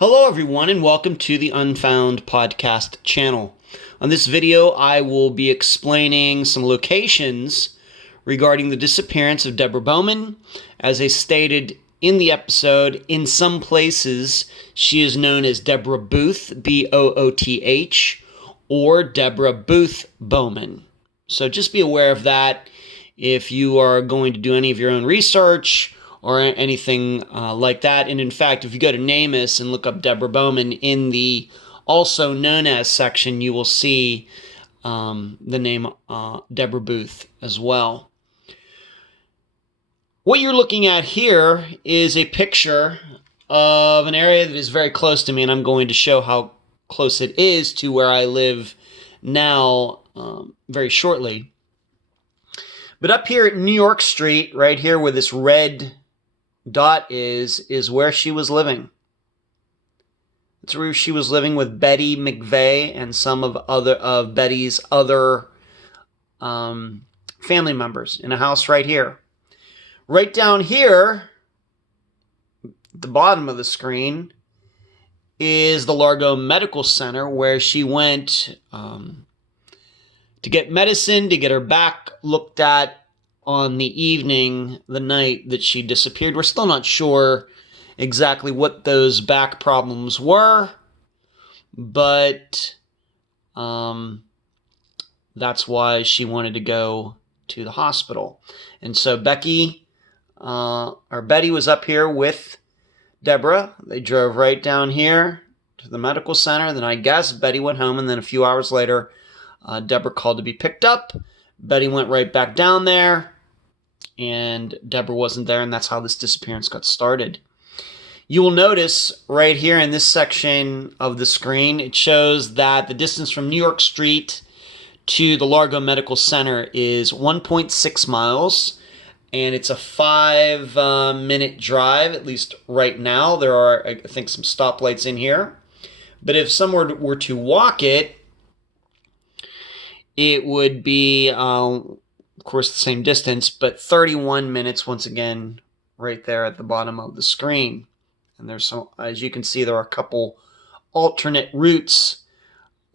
Hello everyone and welcome to the Unfound podcast channel. On this video I will be explaining some locations regarding the disappearance of Debra Bowman. As I stated in the episode, in some places she is known as Deborah Booth, B-O-O-T-H, or Debra Booth Bowman. So just be aware of that if you are going to do any of your own research or anything like that. And in fact, if you go to NamUs and look up Debra Bowman in the also known as section, you will see the name Deborah Booth as well. What you're looking at here is a picture of an area that is very close to me, and I'm going to show how close it is to where I live now very shortly. But up here at New York Street, right here where this red dot is where she was living. It's where she was living with Betty McVeigh and some of Betty's other family members in a house right here. Right down here, at the bottom of the screen, is the Largo Medical Center where she went to get medicine, to get her back looked at on the night that she disappeared. We're still not sure exactly what those back problems were, but that's why she wanted to go to the hospital. And so Betty was up here with Debra. They drove right down here to the medical center. Then I guess Betty went home, and then a few hours later, Debra called to be picked up. Betty went right back down there, and Debra wasn't there, and that's how this disappearance got started. You will notice right here in this section of the screen, it shows that the distance from New York Street to the Largo Medical Center is 1.6 miles, and it's a 5-minute drive, at least right now. There are, I think, some stoplights in here. But if someone were to walk it, it would be, of course, the same distance, but 31 minutes, once again, right there at the bottom of the screen. And there's some, as you can see, there are a couple alternate routes,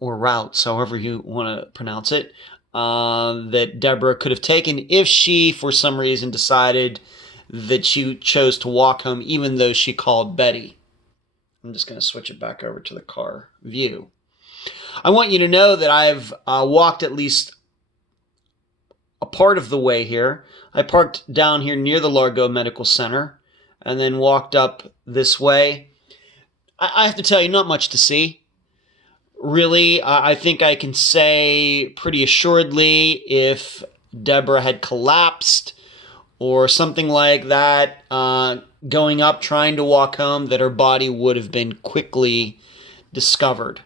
or routes, however you want to pronounce it, that Debra could have taken if she, for some reason, decided that she chose to walk home, even though she called Betty. I'm just going to switch it back over to the car view. I want you to know that I've walked at least a part of the way here. I parked down here near the Largo Medical Center and then walked up this way. I have to tell you, not much to see. Really, I think I can say pretty assuredly if Debra had collapsed or something like that, going up, trying to walk home, that her body would have been quickly discovered.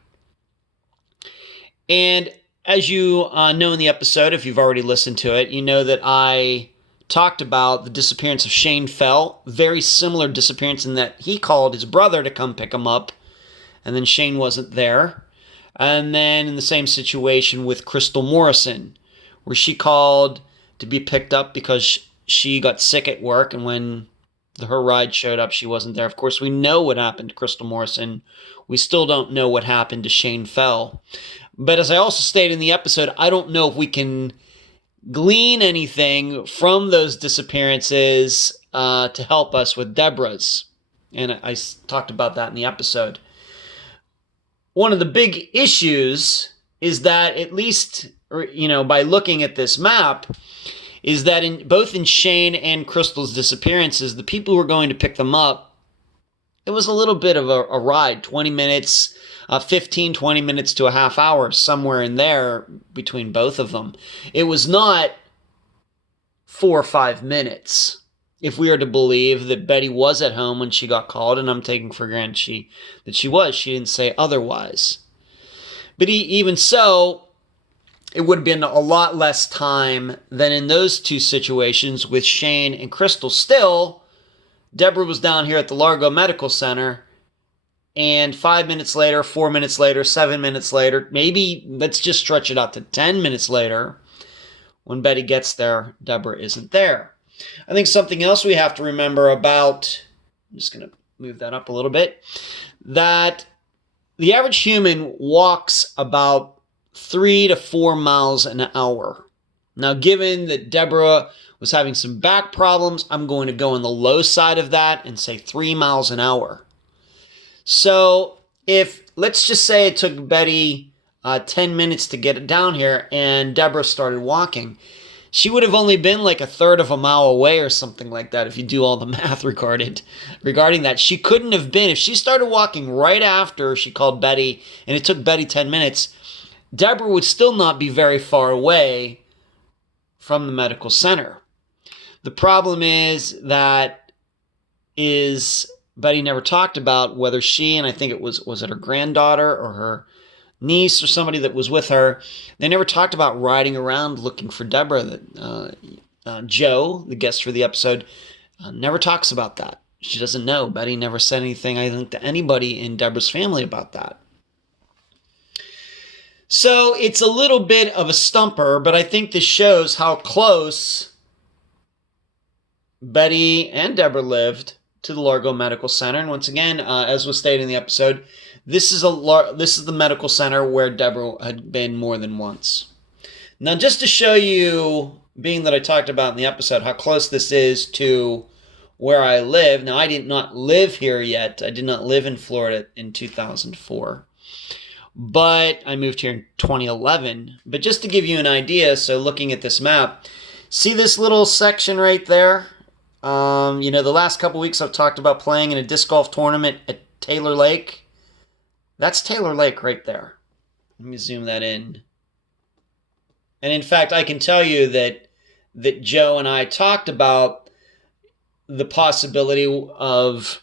And as you know in the episode, if you've already listened to it, you know that I talked about the disappearance of Shane Fell. Very similar disappearance in that he called his brother to come pick him up, and then Shane wasn't there. And then in the same situation with Crystal Morrison, where she called to be picked up because she got sick at work, and when her ride showed up, she wasn't there. Of course, we know what happened to Crystal Morrison. We still don't know what happened to Shane Fell. But as I also stated in the episode, I don't know if we can glean anything from those disappearances to help us with Debra's. And I talked about that in the episode. One of the big issues is that, at least, by looking at this map, is that both in Shane and Crystal's disappearances, the people who were going to pick them up, it was a little bit of a ride, 20 minutes, 15, 20 minutes to a half hour, somewhere in there between both of them. It was not 4 or 5 minutes, if we are to believe that Betty was at home when she got called, and I'm taking for granted that she was. She didn't say otherwise. But even so, it would have been a lot less time than in those two situations with Shane and Crystal. Still, Debra was down here at the Largo Medical Center, and 5 minutes later, 4 minutes later, 7 minutes later, maybe let's just stretch it out to 10 minutes later, when Betty gets there, Debra isn't there. I think something else we have to remember about, I'm just going to move that up a little bit, that the average human walks about 3 to 4 miles an hour. Now, given that Debra was having some back problems, I'm going to go on the low side of that and say 3 miles an hour. So if, let's just say it took Betty 10 minutes to get it down here and Debra started walking, she would have only been like a third of a mile away or something like that if you do all the math regarding that. She couldn't have been, if she started walking right after she called Betty and it took Betty 10 minutes, Debra would still not be very far away from the medical center. The problem is Betty never talked about whether she, and I think it was it her granddaughter or her niece or somebody that was with her, they never talked about riding around looking for Debra. Joe, the guest for the episode, never talks about that. She doesn't know. Betty never said anything, I think, to anybody in Debra's family about that. So it's a little bit of a stumper, but I think this shows how close Betty and Debra lived to the Largo Medical Center. And once again, as was stated in the episode, this is the medical center where Debra had been more than once. Now, just to show you, being that I talked about in the episode, how close this is to where I live. Now, I did not live here yet. I did not live in Florida in 2004. But I moved here in 2011. But just to give you an idea, so looking at this map, see this little section right there? The last couple weeks I've talked about playing in a disc golf tournament at Taylor Lake. That's Taylor Lake right there. Let me zoom that in. And in fact, I can tell you that Joe and I talked about the possibility of,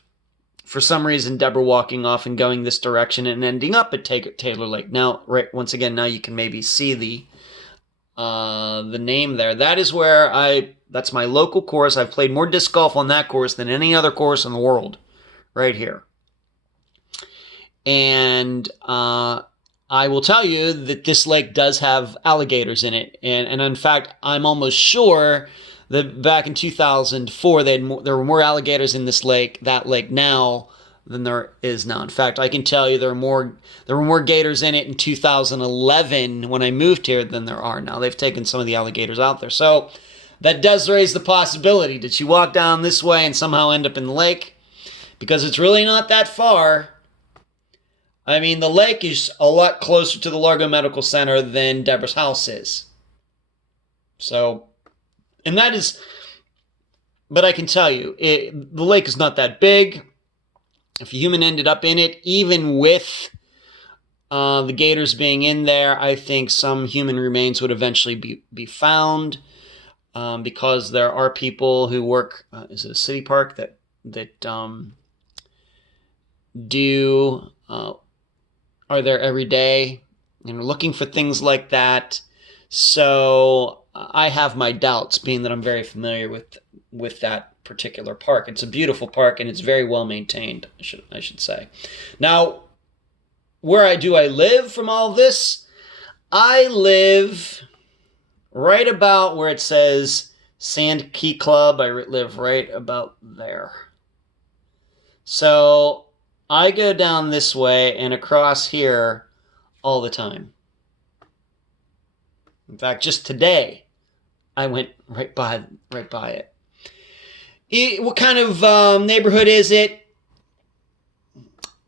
for some reason, Debra walking off and going this direction and ending up at Taylor Lake. Now, right, once again, now you can maybe see the name there. That is where that's my local course. I've played more disc golf on that course than any other course in the world, right here. And I will tell you that this lake does have alligators in it. And in fact, I'm almost sure that back in 2004, there were more alligators in that lake now than there is now. In fact, I can tell you there were more gators in it in 2011 when I moved here than there are now. They've taken some of the alligators out there. So that does raise the possibility. Did she walk down this way and somehow end up in the lake? Because it's really not that far. I mean, the lake is a lot closer to the Largo Medical Center than Debra's house is. So, and that is, but I can tell you, the lake is not that big. If a human ended up in it, even with the gators being in there, I think some human remains would eventually be found, because there are people who work, is it a city park, that are there every day and are looking for things like that. So I have my doubts, being that I'm very familiar with that particular park. It's a beautiful park and it's very well maintained, I should say. Now, where I live from all this? I live right about where it says Sand Key Club. I live right about there. So I go down this way and across here all the time. In fact, just today, I went right by it. What kind of neighborhood is it?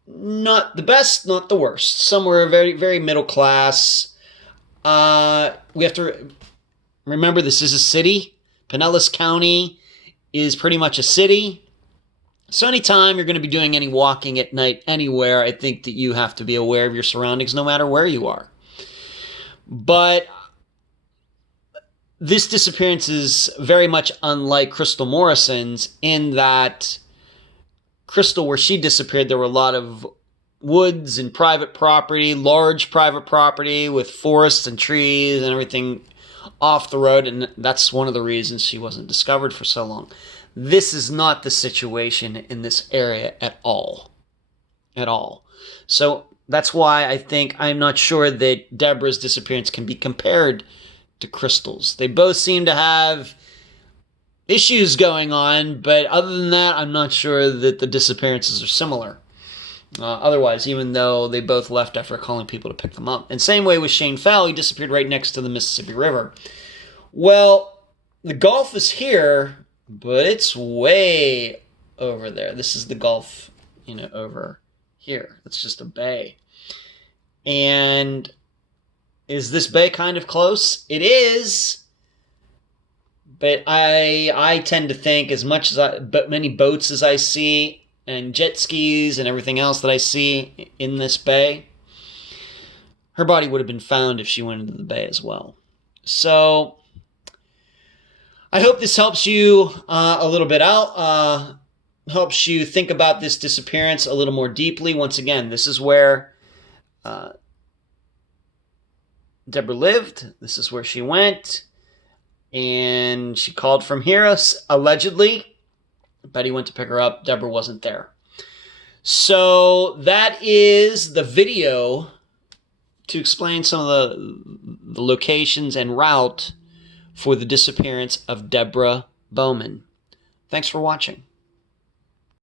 Not the best, not the worst. Somewhere very, very middle class. We have to remember this is a city. Pinellas County is pretty much a city. So anytime you're going to be doing any walking at night anywhere, I think that you have to be aware of your surroundings no matter where you are. But this disappearance is very much unlike Crystal Morrison's, in that Crystal, where she disappeared, there were a lot of woods and private property, large private property with forests and trees and everything off the road, and that's one of the reasons she wasn't discovered for so long. This is not the situation in this area at all. At all. So that's why I'm not sure that Debra's disappearance can be compared to Crystal's. They both seem to have issues going on, but other than that, I'm not sure that the disappearances are similar. Otherwise, even though they both left after calling people to pick them up. And same way with Shane Fell, he disappeared right next to the Mississippi River. Well, the Gulf is here, but it's way over there. This is the Gulf, over here. It's just a bay. And is this bay kind of close? It is. But I tend to think, as much as many boats as I see, and jet skis and everything else that I see in this bay, her body would have been found if she went into the bay as well. So I hope this helps you a little bit out, helps you think about this disappearance a little more deeply. Once again, this is where Debra lived. This is where she went. And she called from here, allegedly. Betty went to pick her up. Debra wasn't there. So that is the video to explain some of the locations and route for the disappearance of Debra Bowman. Thanks for watching.